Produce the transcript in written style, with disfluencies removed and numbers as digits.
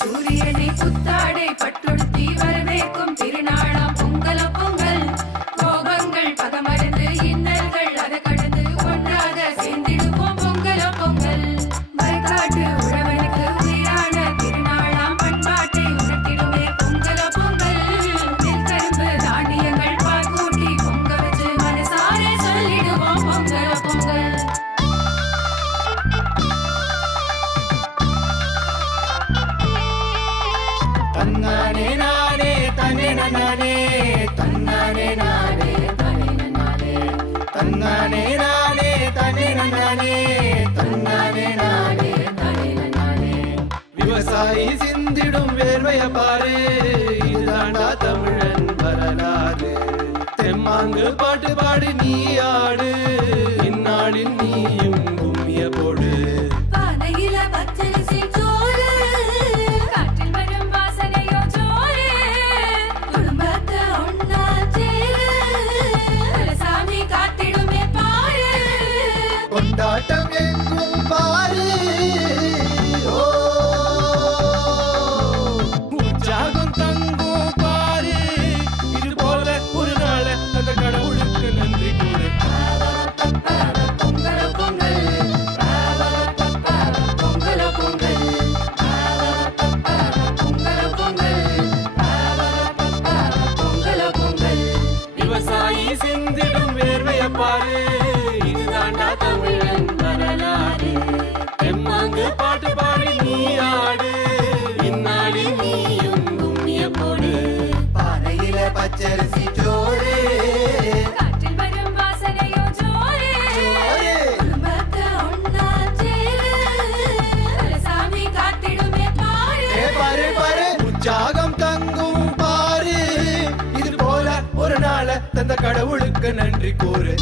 சூரியனை புத்தாடை பட்டுடுத்தி வரவேற்கும் திருநாளாம் பொங்கலோ பொங்கல். கோபங்கள் பதமறந்து இன்னல்கள் அதை கடந்து ஒன்றாக சேர்ந்திடுவோம் பொங்கலோ பொங்கல். வயக்காட்டு உழவனுக்கு உயிரான திருநாளாம் பண்பாட்டை உணர்த்திடுமே பொங்கலோ பொங்கல். நெல் கரும்பு தானியங்கள் பால் கூட்டி பொங்க வச்சு மனசார சொல்லிடுவோம் பொங்கலோ பொங்கல். தன்னானே நானே தன்னே நானே தன்னானே நானே தன்னே நானே தன்னானே நானே தன்னே நானே தன்னானே நானே தன்னே நானே. விவசாயி சிந்திடும் வேர்வைய பாரு, இதுதாண்டா தமிழன் வரலாறு. தெம்மாங்கு பாட்டு பாடி நீ ஆடு, இந்நாளில் நீயும் கும்மிய போடு. பானையில பச்சரிசி சோறு, காற்றில் வரும் வாசனையோ சோறு. குடும்பத்தை ஒண்ணா சேரு, சாமி காத்திடுமே பாரு. கொண்டாட்டம் எங்கும் பாரு, ஓ உற்சாகம் தங்கும் பாரு. இது போல ஒரு நாள் அந்த கடவுளுக்கு நன்றி கூறு. பொங்கலோ பொங்கல், பொங்கலோ பொங்கல், பொங்கலோ பொங்கல், பொங்கலோ பொங்கல். விவசாயி சிந்திடும் வேர்வைய பாரு, இதுதாண்டா தமிழன் வரலாறு. தெம்மாங்கு பாட்டு பாடி நீ ஆடு, இந்நாளில் நீயும் கும்மிய போடு. பானையில பச்சரிசி சோறு, காற்றில் வரும் வாசனையோ சோறு. குடும்பத்தை ஒண்ணா சேரு, சாமி காத்திடுமே பாரு. பாரு பாரு உற்சாகம் தங்கும் பாரு. இது போல ஒரு நாள தந்த கடவுளுக்கு நன்றி கூறு.